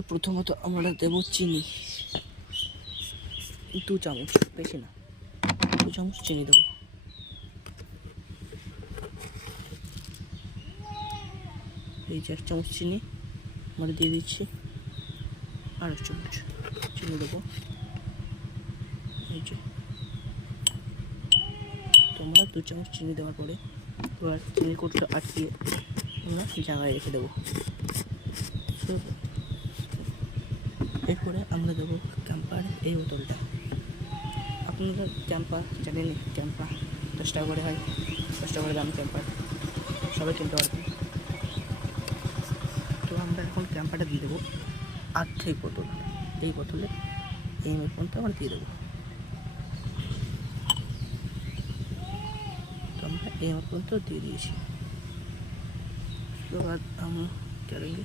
তো প্রথমত আমরা দেব চিনি 2 চামচ, বেশি না, 2 চামচ চিনি দেবো। এই যে 1 চামচ চিনি আমরা দিয়ে দিচ্ছি, আর 1 চামচ চিনি দেবো। এই যে তোমরা 2 চামচ চিনি দেওয়ার পরে এবার চিনি কোটটা আটকিয়ে আমরা জায়গায় রেখে দেবো। এরপরে আমরা দেবো ক্যাম্পার এই বোতলটা। আপনারা ক্যাম্পার জানেন, ক্যাম্পার 10 টাকা করে হয়, 10 টাকা করে দাম ক্যাম্পার, সবাই কিনতে পারবেন। তো আমরা এখন ক্যাম্পারটা দিয়ে দেবো আর্ধেক বোতল, এই বোতলে এই পর্যন্ত আমরা দিয়ে দেবো। তো আমরা এই পর্যন্ত দিয়ে দিয়েছি। তো हम करेंगे